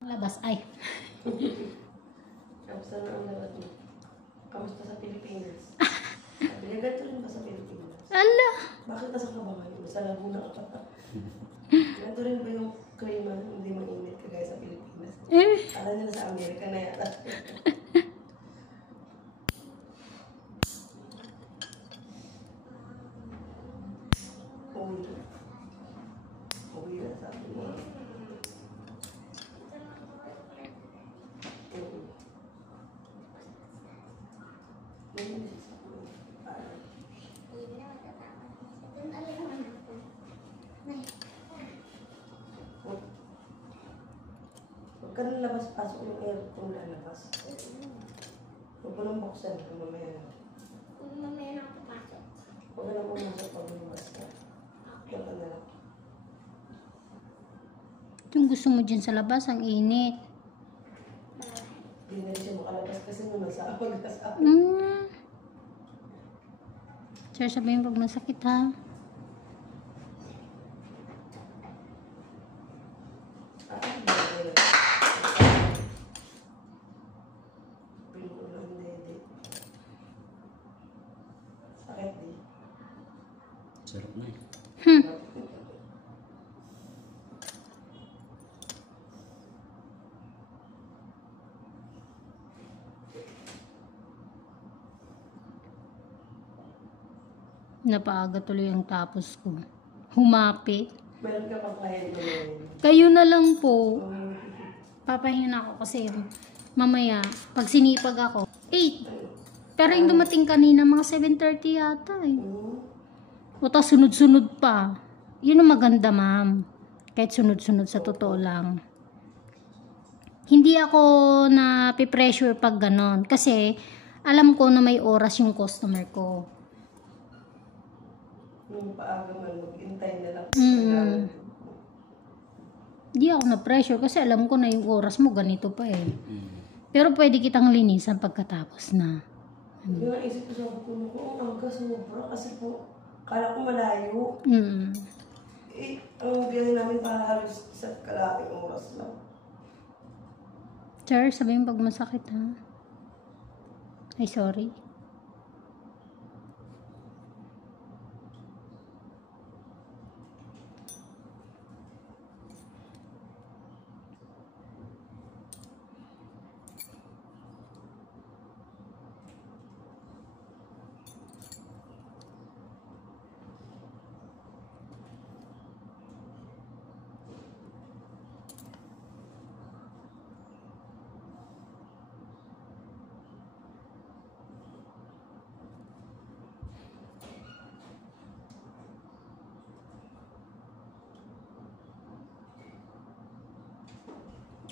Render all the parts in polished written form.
Labas ay. Kamusta na ang lahat mo? Kamusta sa Pilipinas? Sabi niya, ganito rin ba sa Pilipinas? Ala! Bakit nasa ka ba ngayon? Sa Laguna ka pa. Ganito rin ba yung klima hindi mainit kagaya sa Pilipinas? Kala nila sa Amerika na yata. Uwi na sabi mo. Huwag ka nang labas-pasok yung air kung lalabas. Huwag mo nang buksan kung mamaya na. Mamaya na ako papasok. Huwag ka nang pumasok pag lumabas ka. Huwag ka na lang. Yung gusto mo dyan sa labas, ang init. Hindi na rin siya makalabas kasi nung nasa pag-asa. Sir, sabihin pag masakit ha. Sakit di. Sarap na eh. Napaaga tuloy ang tapos ko. Humapi. Meron ka pang client mo ngayon. Kayo na lang po. Papahinga ako kasi mamaya, pag sinipag ako, 8. Pero yung dumating kanina, mga 7:30 yata eh. O tas sunod-sunod pa. Yun ang maganda, ma'am. Kahit sunod-sunod sa totoo lang. Hindi ako na pressure pag ganon. Kasi, alam ko na may oras yung customer ko. Nung paaga man, mag-intay na lang. Hindi ako na pressure kasi alam ko na yung oras mo ganito pa eh. Pero pwede kitang linisan pagkatapos na. Yung naisip ko sa kuno ko, ang aga sumubra kasi po, kala ko malayo. Eh, ang biyahe namin para halos sa kalating oras lang. Sir, sabihin pag masakit ha. Ay, sorry.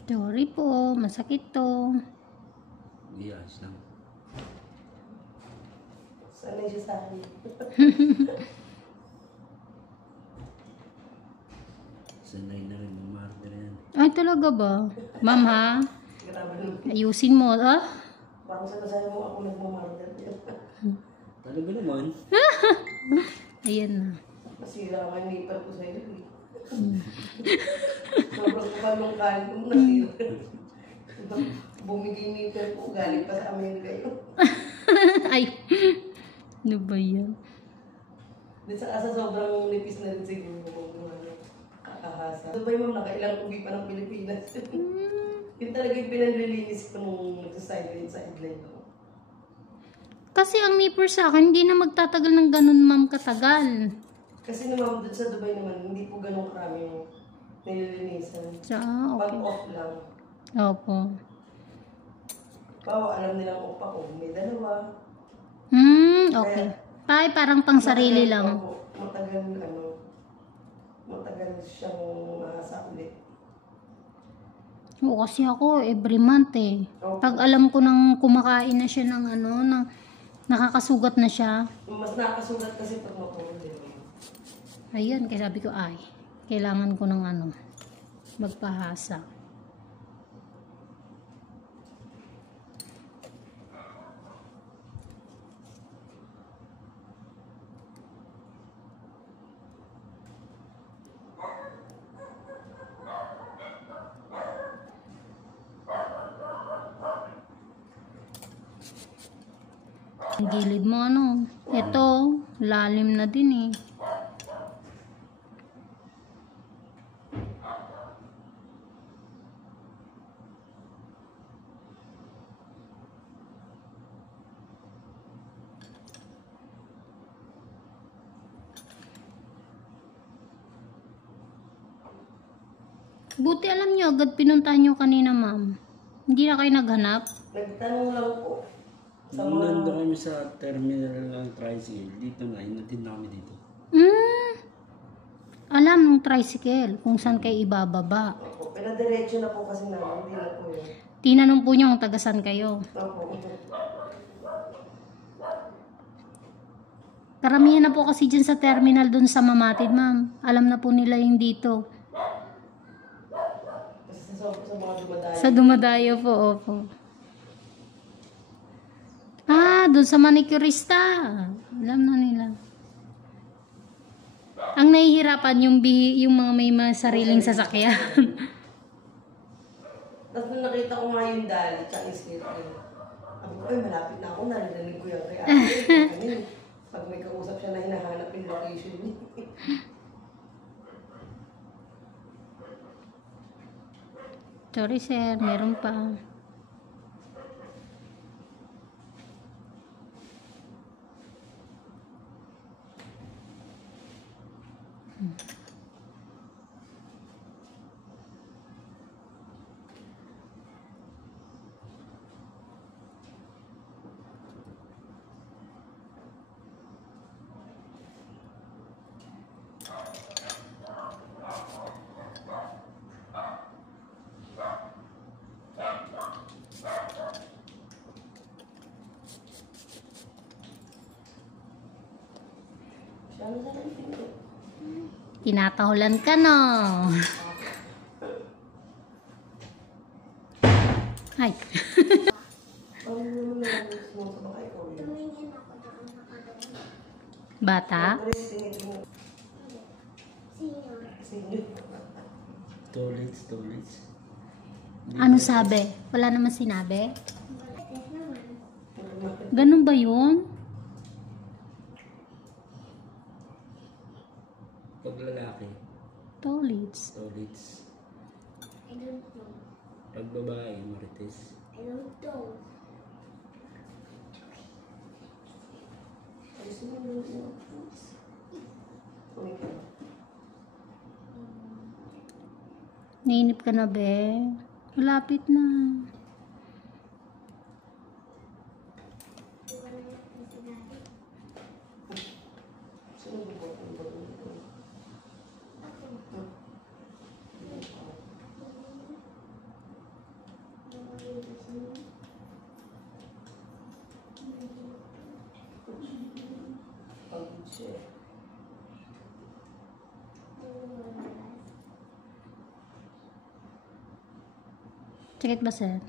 Sorry po, masakit to. Hindi, ayos lang. Sanay siya sa akin. Sanay na rin, mamarder yan. Ay, talaga ba? Ma'am ha? Grabe nun. Ayusin mo, ah? Parang sinasabi mo ako nagmamarder. Talaga naman. Ayan na. Nasira ka yung nipper ko sa'yo. Sobrang kapal ng kain ko, nasira. Bumigay yung nipper ko, galing pa sa Amerika yun. Ay, ano ba yan? Di sa sobrang nipis na rin siguro kung kakahasa. Ito ba yung nakailang ubi pa ng Pilipinas? Yun talaga yung pinanlilinis ko nung nagsa-sideline ko. Kasi ang nipper sa akin, hindi na magtatagal ng ganun, ma'am, katagal. Kasi naman doon sa Dubai naman, hindi po ganun karami yung nililinisan. Okay. Pag-off lang. Opo. Bawa, alam nilang off ako, may dalawa. Okay. Ay, parang pang sarili lang. Matagal siyang sa ulit. Oo, kasi ako, every month eh. Pag alam ko nang kumakain na siya ng ano, ng nakakasugat na siya. Mas nakasugat kasi pag matulog din. Ayun, kaya sabi ko, ay, kailangan ko ng ano, magpahasa. Ang gilid mo ano. Ito, lalim na din eh. Buti alam niyo, agad pinuntahan niyo kanina, ma'am. Hindi na kayo naghanap? Nagtanong lang po. Sa Nung mga... nandun kami sa terminal ng tricycle, dito na, inatid na kami dito. Alam ng tricycle kung saan kayo ibababa. Opo, pinadiretso na po kasi namin. Hindi na po yun. Tinanong po niyo kung tagasan kayo. Opo. Karamihan na po kasi dyan sa terminal dun sa Mamatid, ma'am. Alam na po nila yung dito. Kasi sa mga dumadayo. Sa Dumadayo po, opo. Dun sa manicurista. Alam na nila. Ang nahihirapan yung mga may sariling sasakyan. Tapos nung nakita ko nga yung dali, tsaka yung sniffle. Sabi ko, ay malapit na ako, narinig ko yung kay ate. Pag may kausap siya na hinahanap yung location niya. Sorry sir, meron pa. Siya ano sa akin? Tinatahulan ka, no? Ay. Ano naman na gusto mo sa baka ikaw yun? Tumingin ako doon sa kanila. Bata? Pero yung tingin mo, Senior. senior. Toilets. Ano sabi? Wala naman sinabi? Yes naman. Ganun ba yun? Pag lalaki, Toilets. toilets. I don't know. Pag babae, marites. I don't know. Ayos mo yun. Okay ka. Nainip ka na, be? Malapit na. Di ba naman ang sinabi? Sino ba ba? Ano ba ito? Ako. Pagod siya. Sakit ba, sir?